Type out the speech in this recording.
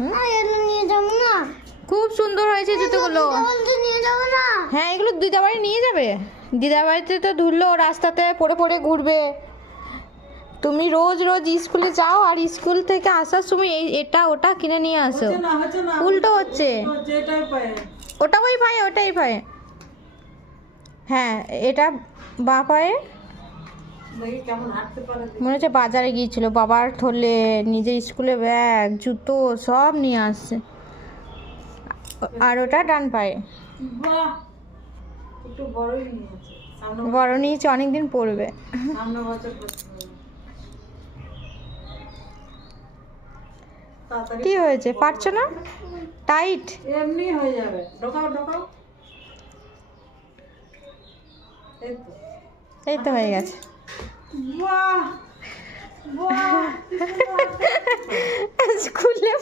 নিয়ে যাবো না। খুব সুন্দর হয়েছে জুতোগুলো। নিয়ে যাবো না। হ্যাঁ, এগুলো দিদাবাড়ি নিয়ে যাবে। দিদাবাড়িতে তো ধুলো রাস্তাতে পড়ে পড়ে ঘুরবে। তুমি রোজ রোজ স্কুলে যাও আর স্কুল থেকে আসার সময় এটা ওটা কিনে নিয়ে আসো। উল্টো হচ্ছে। ওটা ওই পায়ে, ওটাই পায়ে। হ্যাঁ, এটা বা পায়ে। মনে হচ্ছে বাজারে গিয়েছিল, বাবার থলে, নিজের স্কুলে ব্যাগ, জুতো সব নিয়ে আসছে। আর ওটা ডান পায়ে। বড় নিয়েছে, অনেকদিন পরবে। কি হয়েছে, পারছো না? টাইট এমনি হয়ে যাবে। ঢোকাও ঢোকাও। এই তো হয়ে গেছে। বাহ বাহ। স্কুলে